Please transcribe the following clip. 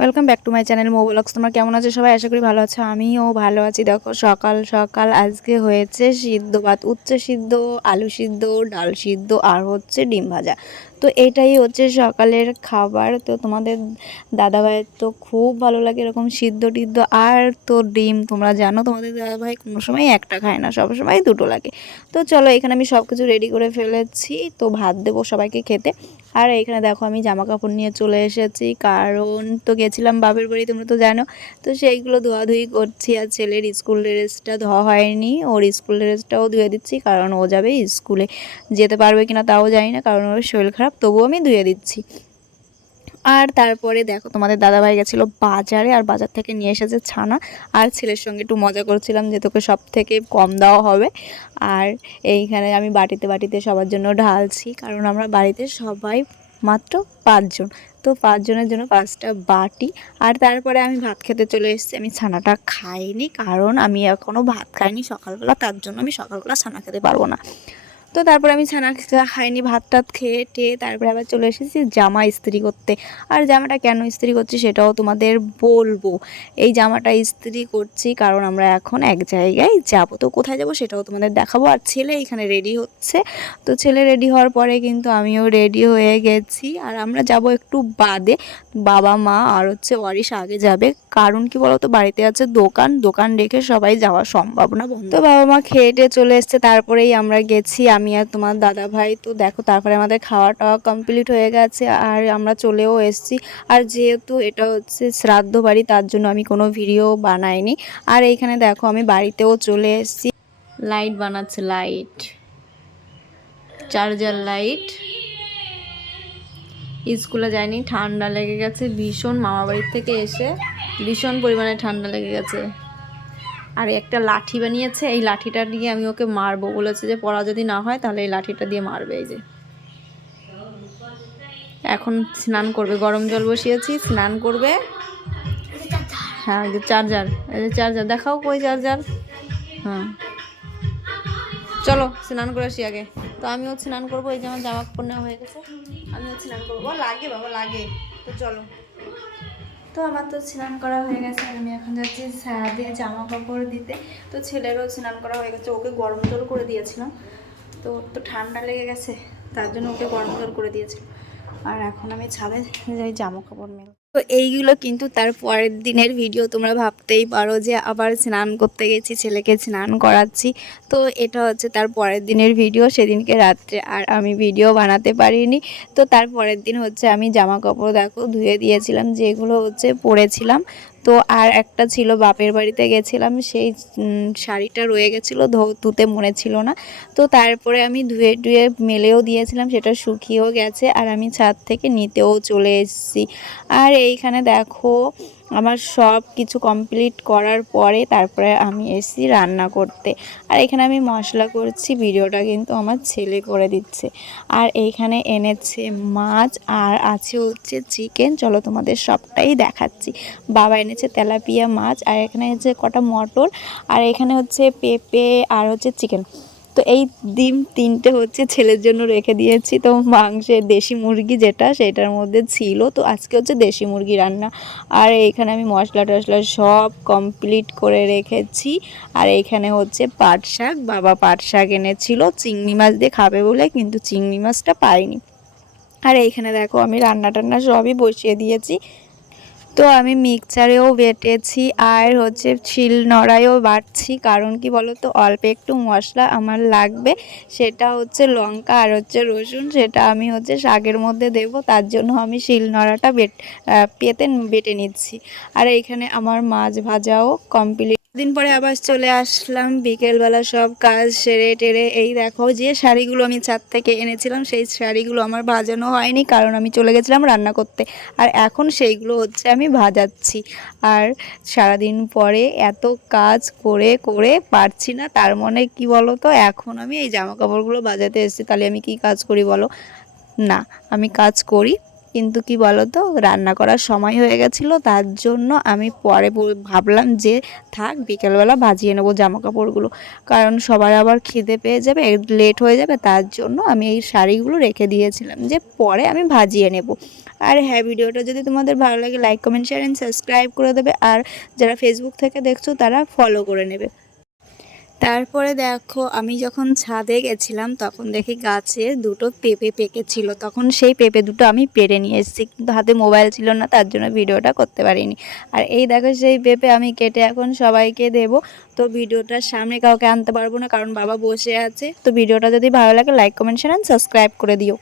Welcome back to my channel mobile blogs তোমরা কেমন আছে? সবাই আশা করি ভালো আছো। আমিও ভালো আছি। দেখো, সকাল সকাল আজকে হয়েছে সিদ্ধ ভাত। উচ্চ সিদ্ধ, আলু সিদ্ধ, ডাল সিদ্ধ, আর হচ্ছে ডিম ভাজা। তো এটাই হচ্ছে সকালের খাবার। তো তোমাদের দাদাভাইয়ের তো খুব ভালো লাগে এরকম সিদ্ধ টিদ্ধ। আর তো ডিম, তোমরা জানো তোমাদের দাদাভাই কোনো সময় একটা খায় না, সব সময় দুটো লাগে। তো চলো, এখানে আমি সব কিছু রেডি করে ফেলেছি। তো ভাত দেবো সবাইকে খেতে। আর এখানে দেখো, আমি জামা কাপড় নিয়ে চলে এসেছি। কারণ তো গেছিলাম বাপের বাড়ি, তোমরা তো জানো। তো সেইগুলো ধোয়াধুয়ি করছি আর ছেলের স্কুল ড্রেসটা ধোয়া হয়নি। ওর স্কুল ড্রেসটাও ধুয়ে দিচ্ছি, কারণ ও যাবে স্কুলে যেতে পারবে কিনা তাও জানি না, কারণ ওর শরীর খারাপ। তবুও আমি ধুয়ে দিচ্ছি। আর তারপরে দেখো, তোমাদের দাদাভাই গেছিল বাজারে আর বাজার থেকে নিয়ে এসেছে ছানা। আর ছেলের সঙ্গে একটু মজা করছিলাম যে তোকে সব থেকে কম দেওয়া হবে। আর এইখানে আমি বাটিতে বাটিতে সবার জন্য ঢালছি, কারণ আমরা বাড়িতে সবাই মাত্র পাঁচজন। তো পাঁচজনের জন্য পাঁচটা বাটি। আর তারপরে আমি ভাত খেতে চলে এসেছি। আমি ছানাটা খাইনি, কারণ আমি এখনও ভাত খাইনি সকালবেলা, তার জন্য আমি সকালবেলা ছানা খেতে পারব না। তো তারপরে আমি ছানা খাইনি ভাত টাত খেয়ে টেয়ে তারপরে আবার চলে এসেছি জামা ইস্ত্রি করতে। আর জামাটা কেন ইস্ত্রি করছি সেটাও তোমাদের বলব। এই জামাটা ইস্ত্রি করছি কারণ আমরা এখন এক জায়গায় যাব। তো কোথায় যাব সেটাও তোমাদের দেখাবো। আর ছেলে এখানে রেডি হচ্ছে। তো ছেলে রেডি হওয়ার পরে কিন্তু আমিও রেডি হয়ে গেছি। আর আমরা যাব একটু বাদে। বাবা, মা আর হচ্ছে ওয়ারিশ আগে যাবে। কারণ কি বলতো? বাড়িতে আছে দোকান। দোকান রেখে সবাই যাওয়া সম্ভব না। তো বাবা, মা খেয়ে চলে এসছে। তারপরেই আমরা গেছি আমি আর তোমার দাদা ভাই, তো দেখো তারপরে আমাদের খাওয়া টাওয়া কমপ্লিট হয়ে গেছে আর আমরা চলেও এসছি। আর যেহেতু এটা হচ্ছে শ্রাদ্ধ বাড়ি, তার জন্য আমি কোনো ভিডিও বানাইনি। আর এইখানে দেখো আমি বাড়িতেও চলে এসছি। লাইট বানাচ্ছে লাইট চার্জার লাইট স্কুলে যায়নি ঠান্ডা লেগে গেছে, ভীষণ মামা বাড়ির থেকে এসে ভীষণ পরিমাণে ঠান্ডা লেগে গেছে। আর একটা লাঠি বানিয়েছে, এই লাঠিটা দিয়ে আমি ওকে মারবো। বলেছে যে, পড়া যদি না হয়, তাহলে এই লাঠিটা দিয়ে মারবে এই যে। এখন স্নান করবে, গরম জল বসিয়েছি, স্নান করবে। হ্যাঁ চার্জার, এই যে চার্জার, দেখাও কই চার্জার। হ্যাঁ। চলো, স্নান করে আসি আগে। তো আমিও স্নান করব, এই যে আমার জামা কাপড় নেওয়া হয়ে গেছে। আমিও স্নান করব। লাগে বাবা, লাগে। তো চলো। তো আমার তো স্নান করা হয়ে গেছে আমি এখন যাচ্ছি সারাদিন জামা কাপড় দিতে। তো ছেলেরও স্নান করা হয়ে গেছে, ওকে গরম জল করে দিয়েছিলাম। তো তো ঠান্ডা লেগে গেছে, তার জন্য ওকে গরম জল করে দিয়েছিলাম। আর এখন আমি ছাদে যাই জামা কাপড় মেল তো এইগুলো কিন্তু তার পরের দিনের ভিডিও তোমরা ভাবতেই পারো যে আবার স্নান করতে গেছি, ছেলেকে স্নান করাচ্ছি। তো এটা হচ্ছে তার পরের দিনের ভিডিও সেদিনকে রাত্রে আর আমি ভিডিও বানাতে পারিনি। তো তার পরের দিন হচ্ছে আমি জামা কাপড় দেখো ধুয়ে দিয়েছিলাম, যেগুলো হচ্ছে পরেছিলাম। তো আর একটা ছিল বাপের বাড়িতে গেছিলাম, সেই শাড়িটা রয়ে গেছিল ধুতে মনে ছিল না। তো তারপরে আমি ধুয়ে ধুয়ে মেলেও দিয়েছিলাম, সেটা শুকিয়েও গেছে। আর আমি ছাদ থেকে নিতেও চলে এসেছি। আর এইখানে দেখো আমার সব কিছু কমপ্লিট করার পরে তারপরে আমি এসেছি রান্না করতে। আর এখানে আমি মশলা করছি, ভিডিওটা কিন্তু আমার ছেলে করে দিচ্ছে। আর এইখানে এনেছে মাছ আর আছে হচ্ছে চিকেন চলো তোমাদের সবটাই দেখাচ্ছি। বাবা এনেছে তেলাপিয়া মাছ আর এখানে হচ্ছে কটা মটর। আর এখানে হচ্ছে পেঁপে আর হচ্ছে চিকেন তো এই ডিম তিনটে হচ্ছে ছেলের জন্য রেখে দিয়েছি। তো মাংসের দেশি মুরগি যেটা, সেটার মধ্যে ছিল। তো আজকে হচ্ছে দেশি মুরগি রান্না। আর এইখানে আমি মশলা টশলা সব কমপ্লিট করে রেখেছি। আর এইখানে হচ্ছে পাট শাক। বাবা পাট শাক এনেছিল। চিংড়ি মাছ দিয়ে খাবে বলে কিন্তু চিংড়ি মাছটা পাইনি। আর এইখানে দেখো আমি রান্না টান্না সবই বসিয়ে দিয়েছি। তো আমি মিক্সারেও বেটেছি আর হচ্ছে শিল নড়াইও বাটছি। কারণ কি বলো তো অল্প একটু মশলা আমার লাগবে, সেটা হচ্ছে লঙ্কা আর হচ্ছে রসুন, সেটা আমি হচ্ছে শাকের মধ্যে দেব, তার জন্য আমি শিল নড়াটা বেট পেতে, বেটে নিচ্ছি। আর এখানে আমার মাছ ভাজাও কমপ্লিট দিন পরে আবার চলে আসলাম, বিকেলবেলা সব কাজ সেরে টেরে। এই দেখো যে শাড়িগুলো আমি ছাদ থেকে এনেছিলাম, সেই শাড়িগুলো আমার ভাজানো হয়নি কারণ আমি চলে গেছিলাম রান্না করতে। আর এখন সেইগুলো হচ্ছে আমি ভাজাচ্ছি। আর সারাদিন পরে এত কাজ করে করে পারছি না, তার মনে কি বলো তো এখন আমি এই জামা কাপড়গুলো বাজাতে এসেছি, তাহলে আমি কি কাজ করি বলো? না, আমি কাজ করি কিন্তু কি বলো তো রান্না করার সময় হয়ে গেছিল, তার জন্য আমি পরে ভাবলাম যে থাক, বিকেলবেলা ভাজিয়ে নেব জামা কাপড়গুলো কারণ সবার আবার খিদে পেয়ে যাবে লেট হয়ে যাবে, তার জন্য আমি এই শাড়িগুলো রেখে দিয়েছিলাম যে পরে আমি ভাজিয়ে নেব। আর হ্যাঁ ভিডিওটা যদি তোমাদের ভালো লাগে like comment share and subscribe করে দেবে। আর যারা ফেসবুক থেকে দেখছ, তারা ফলো করে নেবে। তারপরে দেখো, আমি যখন ছাদে গেছিলাম, তখন দেখি গাছে দুটো পেঁপে পেকেছিল। তখন সেই পেঁপে দুটো আমি পেরে নিয়ে এসেছি, কিন্তু হাতে মোবাইল ছিল না, তার জন্য ভিডিওটা করতে পারিনি। আর এই দেখো, সেই পেঁপে আমি কেটে এখন সবাইকে দেব। তো ভিডিওটার সামনে কাউকে আনতে পারব না, কারণ বাবা বসে আছে। তো ভিডিওটা যদি ভালো লাগে লাইক কমেন্ট শেয়ার সাবস্ক্রাইব করে দিও।